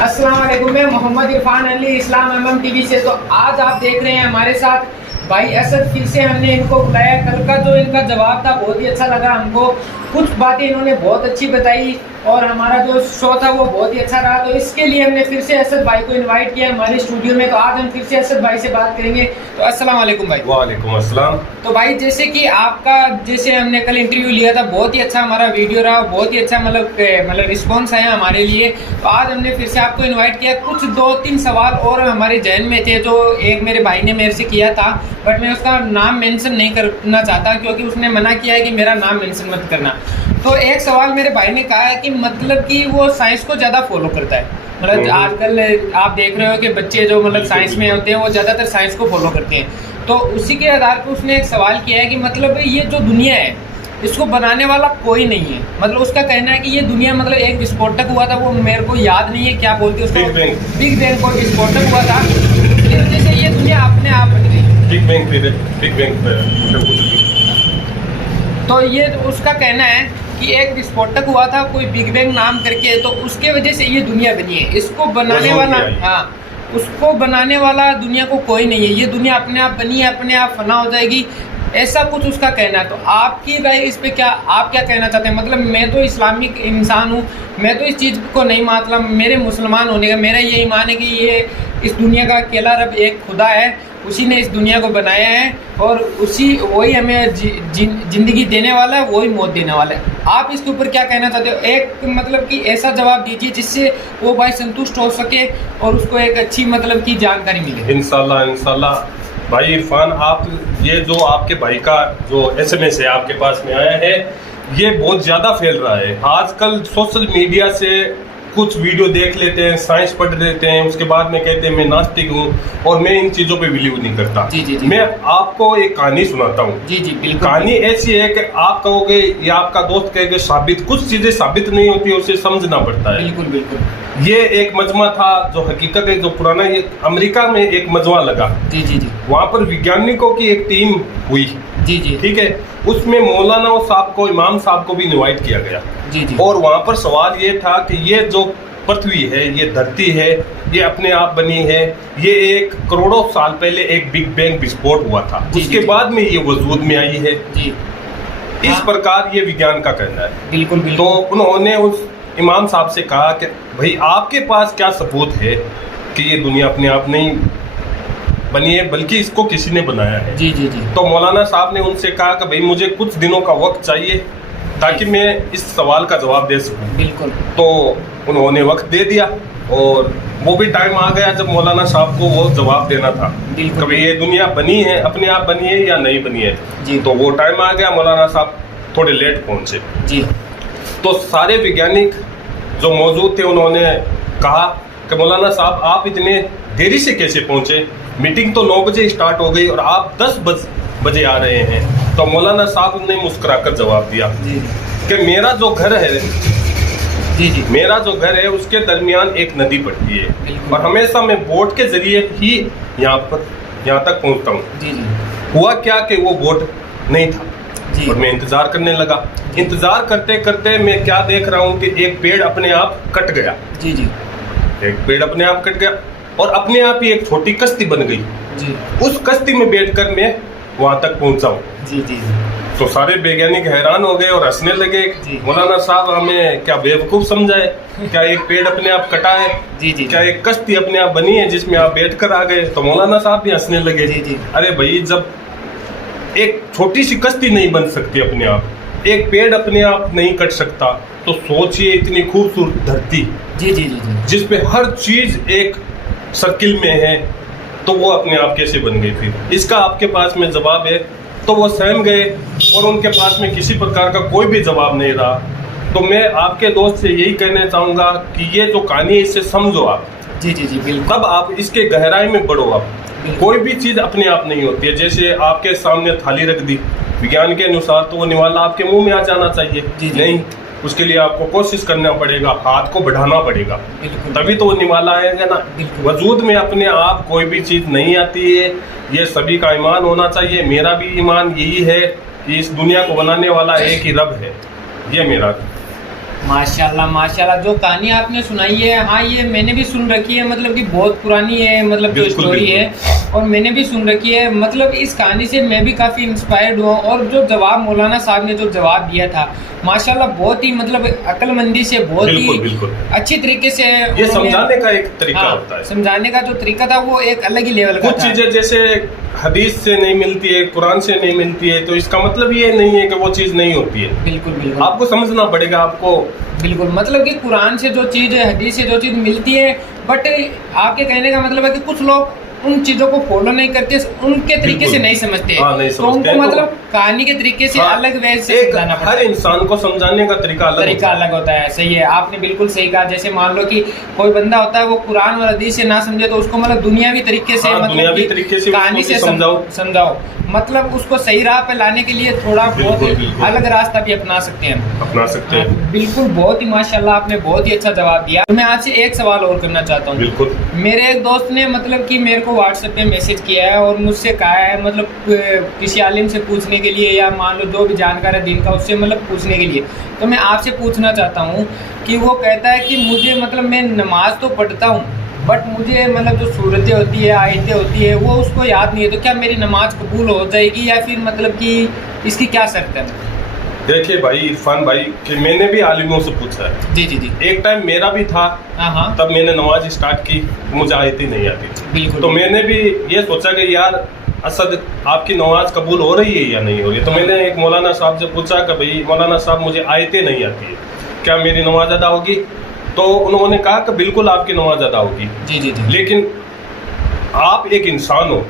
अस्सलाम वालेकुम, मैं मोहम्मद इरफान अली इस्लाम एमएम टीवी से। तो आज आप देख रहे हैं हमारे साथ भाई असद। फिर से हमने इनको बुलाया। कल का जो इनका जवाब था बहुत ही अच्छा लगा हमको। कुछ बातें इन्होंने बहुत अच्छी बताई और हमारा जो शो था वो बहुत ही अच्छा रहा। तो इसके लिए हमने फिर से असद भाई को इनवाइट किया हमारे स्टूडियो में। तो आज हम फिर से असद भाई से बात करेंगे। तो अस्सलाम वालेकुम भाई। वालेकुम अस्सलाम। तो भाई जैसे कि आपका जैसे हमने कल इंटरव्यू लिया था, बहुत ही अच्छा हमारा वीडियो रहा, बहुत ही अच्छा मतलब रिस्पॉन्स आया हमारे लिए। तो आज हमने फिर से आपको इन्वाइट किया। कुछ 2-3 सवाल और हमारे जहन में थे जो एक मेरे भाई ने मेरे से किया था, बट मैं उसका नाम मेंशन नहीं करना चाहता क्योंकि उसने मना किया है कि मेरा नाम मेंशन मत करना। तो एक सवाल मेरे भाई ने कहा है कि मतलब कि वो साइंस को ज़्यादा फॉलो करता है। मतलब आजकल आप देख रहे हो कि बच्चे जो मतलब साइंस में होते हैं वो ज़्यादातर साइंस को फॉलो करते हैं। तो उसी के आधार पर उसने एक सवाल किया है कि मतलब ये जो दुनिया है इसको बनाने वाला कोई नहीं है। मतलब उसका कहना है कि ये दुनिया मतलब एक विस्फोटक हुआ था, वो मेरे को याद नहीं है क्या बोलते उसको, बिग बैंग को विस्फोटक हुआ था, इसकी वजह से ये दुनिया अपने आप बन गई। बिग बैंग तो ये उसका कहना है कि एक विस्फोटक हुआ था कोई बिग बैंग नाम करके, तो उसके वजह से ये दुनिया बनी है। इसको बनाने वाला, हाँ, उसको बनाने वाला दुनिया को कोई नहीं है। ये दुनिया अपने आप बनी है, अपने आप फना हो जाएगी, ऐसा कुछ उसका कहना है। तो आपकी राय इस पे क्या, आप क्या कहना चाहते हैं? मतलब मैं तो इस्लामिक इंसान हूँ, मैं तो इस चीज़ को नहीं मानता। मेरे मुसलमान होने का मेरा ये ईमान है कि ये इस दुनिया का अकेला रब एक खुदा है, उसी ने इस दुनिया को बनाया है और उसी वही हमें ज़िंदगी देने वाला है, वही मौत देने वाला है। आप इसके ऊपर क्या कहना चाहते हो? एक मतलब कि ऐसा जवाब दीजिए जिससे वो भाई संतुष्ट हो सके और उसको एक अच्छी मतलब की जानकारी मिले। इंशाल्लाह। भाई इरफान, आप ये जो आपके भाई का जो SMS है आपके पास में आया है, ये बहुत ज़्यादा फैल रहा है। आजकल सोशल मीडिया से कुछ वीडियो देख लेते हैं, साइंस पढ़ लेते हैं, उसके बाद में कहते हैं मैं नास्तिक हूँ और मैं इन चीज़ों पे बिलीव नहीं करता। जी। मैं आपको एक कहानी सुनाता हूँ। जी बिल्कुल। कहानी ऐसी है कि आप कहोगे या आपका दोस्त कहेगा साबित, कुछ चीज़ें साबित नहीं होती, उसे समझना पड़ता है। बिल्कुल। ये एक मजमा था जो हकीकत है, जो पुराना, ये अमेरिका में एक मजमा लगा। जी। वहाँ पर वैज्ञानिकों की एक टीम हुई। जी। ठीक है, उसमें मौलाना साहब को, इमाम साहब को भी इनवाइट किया गया। जी। और वहाँ पर सवाल ये था कि ये जो पृथ्वी है, ये धरती है, ये अपने आप बनी है, ये 1 करोड़ों साल पहले एक बिग बैंग विस्फोट हुआ था, उसके बाद में ये वजूद में आई है। जी। इस प्रकार ये विज्ञान का कहना है। बिल्कुल। तो उन्होंने उस इमाम साहब से कहा कि भाई आपके पास क्या सबूत है कि ये दुनिया अपने आप नहीं बनी है बल्कि इसको किसी ने बनाया है। जी। तो मौलाना साहब ने उनसे कहा कि भाई मुझे कुछ दिनों का वक्त चाहिए ताकि मैं इस सवाल का जवाब दे सकूं। बिल्कुल। तो उन्होंने वक्त दे दिया और वो भी टाइम आ गया जब मौलाना साहब को वो जवाब देना था कि भाई ये दुनिया बनी है, अपने आप बनी है या नहीं बनी है। जी। तो वो टाइम आ गया, मौलाना साहब थोड़े लेट पहुंचे। जी। तो सारे वैज्ञानिक जो मौजूद थे उन्होंने कहा कि मौलाना साहब आप इतने देरी से कैसे पहुंचे? मीटिंग तो 9 बजे स्टार्ट हो गई और आप 10 बजे आ रहे हैं। तो मौलाना साहब ने मुस्कुराकर जवाब दिया कि मेरा जो घर है, जी, मेरा जो घर है उसके दरमियान एक नदी पड़ती है और हमेशा मैं बोट के जरिए ही यहाँ तक पहुँचता हूँ। हुआ क्या कि वो बोट नहीं था और मैं इंतजार करने लगा। इंतजार करते करते मैं क्या देख रहा हूँ कि एक पेड़ अपने आप कट गया। जी। एक पेड़ अपने आप कट गया और अपने आप ही एक छोटी कश्ती बन गई। जी। उस कश्ती में बैठकर मैं वहां तक पहुंचा हूँ। जी। तो सारे वैज्ञानिक हैरान हो गए और हंसने लगे। मौलाना साहब हमें क्या बेवकूफ समझा है? क्या एक पेड़ अपने आप कटा है? जी। क्या एक कश्ती अपने आप बनी है जिसमें आप बैठकर आ गए? तो मौलाना साहब भी हंसने लगे। जी। अरे भाई, जब एक छोटी सी कश्ती नहीं बन सकती अपने आप, एक पेड़ अपने आप नहीं कट सकता, तो सोचिए इतनी खूबसूरत धरती जी। जिसपे हर चीज एक सर्किल में है, तो वो अपने आप कैसे बन गई थी? इसका आपके पास में जवाब है? तो वो सहम गए और उनके पास में किसी प्रकार का कोई भी जवाब नहीं रहा। तो मैं आपके दोस्त से यही कहना चाहूँगा कि ये जो कहानी है इससे समझो आप। जी। बिल्कुल। तब आप इसके गहराई में बढ़ो। आप कोई भी चीज़ अपने आप नहीं होती है। जैसे आपके सामने थाली रख दी, विज्ञान के अनुसार तो वो निवाला आपके मुंह में आ जाना चाहिए। जी। नहीं, उसके लिए आपको कोशिश करना पड़ेगा, हाथ को बढ़ाना पड़ेगा, तभी तो वो निवाला आएगा ना। वजूद में अपने आप कोई भी चीज़ नहीं आती है। ये सभी का ईमान होना चाहिए। मेरा भी ईमान यही है कि इस दुनिया को बनाने वाला एक ही रब है। ये मेरा माशाल्लाह माशाल्लाह, जो कहानी आपने सुनाई है, हाँ ये मैंने भी सुन रखी है, मतलब कि बहुत पुरानी है, मतलब जो बिल्कुल, स्टोरी है, और मैंने भी सुन रखी है। मतलब इस कहानी से मैं भी काफ़ी इंस्पायर्ड हुआ, और जो जवाब मौलाना साहब ने जो जवाब दिया था माशाल्लाह, बहुत ही मतलब अक्लमंदी से, बहुत बिल्कुल, ही बिल्कुल। अच्छी तरीके से ये उन्होंने- समझाने का एक तरीका हाँ, होता है। समझाने का जो तरीका था वो एक अलग ही लेवल का कुछ था। चीजें जैसे हदीस से नहीं मिलती है, कुरान से नहीं मिलती है, तो इसका मतलब ये नहीं है कि वो चीज नहीं होती है। बिल्कुल बिल्कुल आपको समझना पड़ेगा, आपको बिल्कुल, मतलब कि कुरान से जो चीज़ है, हदीस से जो चीज़ मिलती है, बट आपके कहने का मतलब है कि कुछ लोग उन चीज़ों को फॉलो नहीं करते, उनके तरीके बिल्कुल। से नहीं समझते, हाँ, नहीं तो समझते उनको हैं, तो- मतलब कहानी के तरीके से हाँ, अलग वे से एक समझाना पड़ता हर है। इंसान को समझाने का तरीका अलग तरीका होता है। अलग होता है, सही है, आपने बिल्कुल सही कहा। जैसे मान लो कि कोई बंदा होता है, वो कुरान और हदीस से ना समझे, तो उसको मतलब दुनियावी तरीके से, हाँ, मतलब दुनियावी कि तरीके से कहानी उसको से समझाओ, मतलब उसको सही राह पे लाने के लिए थोड़ा बहुत बिल्कुल, बिल्कुल। अलग रास्ता भी अपना सकते हैं। अपना सकते हैं। हाँ, बिल्कुल, बहुत ही माशाल्लाह, आपने बहुत ही अच्छा जवाब दिया। मैं आपसे एक सवाल और करना चाहता हूँ। बिल्कुल। मेरे एक दोस्त ने मतलब कि मेरे को व्हाट्सएप पे मैसेज किया है और मुझसे कहा है, मतलब किसी आलिम से पूछने के लिए, या मान लो जो भी जानकार है दिन का, उससे मतलब पूछने के लिए। तो मैं आपसे पूछना चाहता हूँ कि वो कहता है कि मुझे मतलब मैं नमाज तो पढ़ता हूँ, बट मुझे मतलब जो सूरतें होती है, आयतें होती है, वो उसको याद नहीं है, तो क्या मेरी नमाज कबूल हो जाएगी, या फिर मतलब कि इसकी क्या शर्त है? देखिए भाई इरफान भाई, कि मैंने भी आलिमों से पूछा है। जी जी जी। एक टाइम मेरा भी था, हाँ हाँ, तब मैंने नमाज स्टार्ट की, मुझे आयत ही नहीं आती थी। बिल्कुल। तो मैंने भी ये सोचा कि यार असद आपकी नमाज कबूल हो रही है या नहीं हो रही है। तो हाँ। मैंने एक मौलाना साहब से पूछा कि भाई मौलाना साहब मुझे आयतें नहीं आती है, क्या मेरी नमाज अदा होगी? तो उन्होंने कहा कि बिल्कुल आपकी नमाज अदा होगी, जी जी जी। लेकिन आप एक इंसान हो,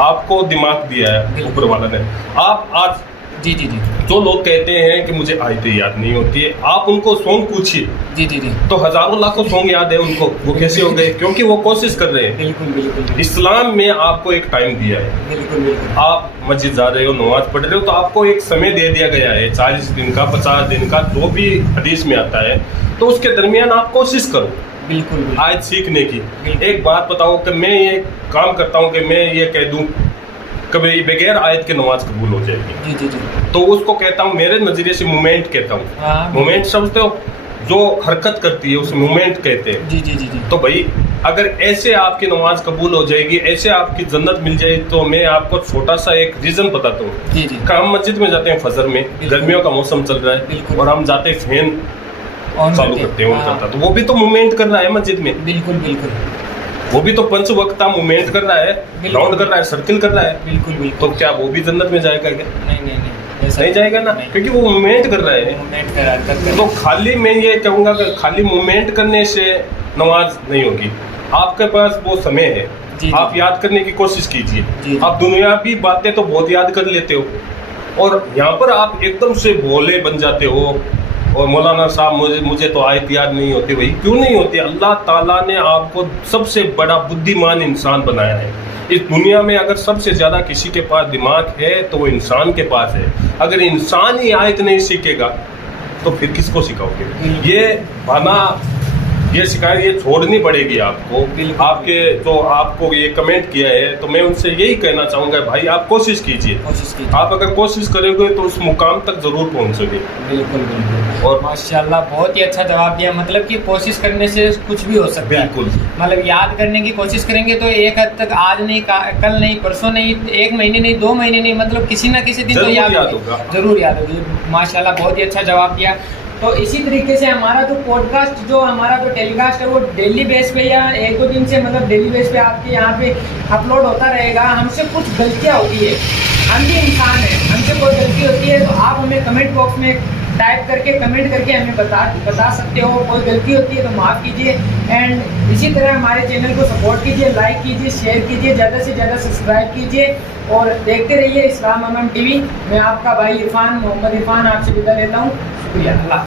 आपको दिमाग दिया है बिल्कुल। ऊपर वाला ने। आप आज जी जी जी जो लोग कहते हैं कि मुझे आयतें याद नहीं होती है, आप उनको सॉन्ग पूछिए जी जी जी, तो हजारों लाखों सॉन्ग याद है उनको। वो कैसे हो गए? क्योंकि वो कोशिश कर रहे हैं। बिल्कुल बिल्कुल इस्लाम में आपको एक टाइम दिया है, बिल्कुल बिल्कुल। आप मस्जिद जा रहे हो, नमाज पढ़ रहे हो, तो आपको एक समय दे दिया गया है, 40 दिन का, 50 दिन का, जो भी हदीस में आता है। तो उसके दरमियान आप कोशिश करो बिल्कुल बिल्कुल। आयत सीखने की। बिल्कुल। एक बात बताओ कि मैं ये काम करता हूँ कि मैं ये कह दूँ कभी बगैर आयत के नमाज कबूल हो जाएगी, जी जी जी, तो उसको कहता हूँ, मेरे नजरिए से मूवमेंट कहता हूँ। हाँ, मूवमेंट समझते हो? जो हरकत करती है उसे मूवमेंट कहते हैं। जी जी जी जी, तो भाई अगर ऐसे आपकी नमाज कबूल हो जाएगी, ऐसे आपकी जन्नत मिल जाएगी, तो मैं आपको छोटा सा एक रीजन बताता हूँ। जी जी, कि हम मस्जिद में जाते हैं फजर में, गर्मियों का मौसम चल रहा है, बिल्कुल। और हम जाते हैं फैन ऑन चालू करते हैं, ऑन हाँ, करता है, तो वो भी तो मूवमेंट कर रहा है मस्जिद में। बिल्कुल बिल्कुल वो भी तो पंच वक्ता मूवमेंट कर रहा है, बिल्कुल। राउंड कर रहा है, सर्किल कर रहा है। बिल्कुल तो बिल्कुल। क्या वो भी जन्नत में जाएगा क्या? नहीं नहीं नहीं, ऐसा नहीं जाएगा ना, नहीं। क्योंकि वो मूवमेंट कर रहा है। मूवमेंट करा कर तो खाली मैं ये कहूँगा कि खाली मूवमेंट करने से नमाज नहीं होगी। आपके पास वो समय है, जी, आप जी। याद करने की कोशिश कीजिए। जी। आप दुनियावी बातें तो बहुत याद कर लेते हो, और यहाँ पर आप एकदम से भोले बन जाते हो। और मौलाना साहब मुझे तो आयत याद नहीं होती। भाई क्यों नहीं होती? अल्लाह ताला ने आपको सबसे बड़ा बुद्धिमान इंसान बनाया है इस दुनिया में। अगर सबसे ज़्यादा किसी के पास दिमाग है तो वो इंसान के पास है। अगर इंसान ही आयत नहीं सीखेगा तो फिर किसको सिखाओगे? ये बना, ये शिकायत ये छोड़नी पड़ेगी आपको। बिल्कुल। आपके जो आपको ये कमेंट किया है, तो मैं उनसे यही कहना चाहूँगा, भाई आप कोशिश कीजिए। कोशिश की। आप अगर कोशिश करोगे तो उस मुकाम तक ज़रूर पहुँचोगे। बिल्कुल बिल्कुल। और माशाल्लाह, बहुत ही अच्छा जवाब दिया। मतलब कि कोशिश करने से कुछ भी हो सकता है। बिल्कुल। मतलब याद करने की कोशिश करेंगे तो एक हद तक, आज नहीं, कल नहीं, परसों नहीं, 1 महीने नहीं, 2 महीने नहीं, मतलब किसी ना किसी दिन तो जरूर याद याद होगी। होगा। जरूर याद होगी। माशाल्लाह, बहुत ही अच्छा जवाब दिया। तो इसी तरीके से हमारा जो पॉडकास्ट, जो हमारा जो टेलीकास्ट है, वो डेली बेस पे या 1-2 दिन से, मतलब डेली बेस पे आपके यहाँ पे अपलोड होता रहेगा। हमसे कुछ गलतियाँ होती है, हम भी इंसान हैं, हमसे कोई गलती होती है तो आप हमें कमेंट बॉक्स में टाइप करके, कमेंट करके हमें बता सकते हो। कोई गलती होती है तो माफ़ कीजिए। एंड इसी तरह हमारे चैनल को सपोर्ट कीजिए, लाइक कीजिए, शेयर कीजिए, ज़्यादा से ज़्यादा सब्सक्राइब कीजिए, और देखते रहिए इस्लाम अमन टीवी। मैं आपका भाई इरफान, मोहम्मद इरफान, आपसे विदा लेता हूँ। शुक्रिया। अल्लाह।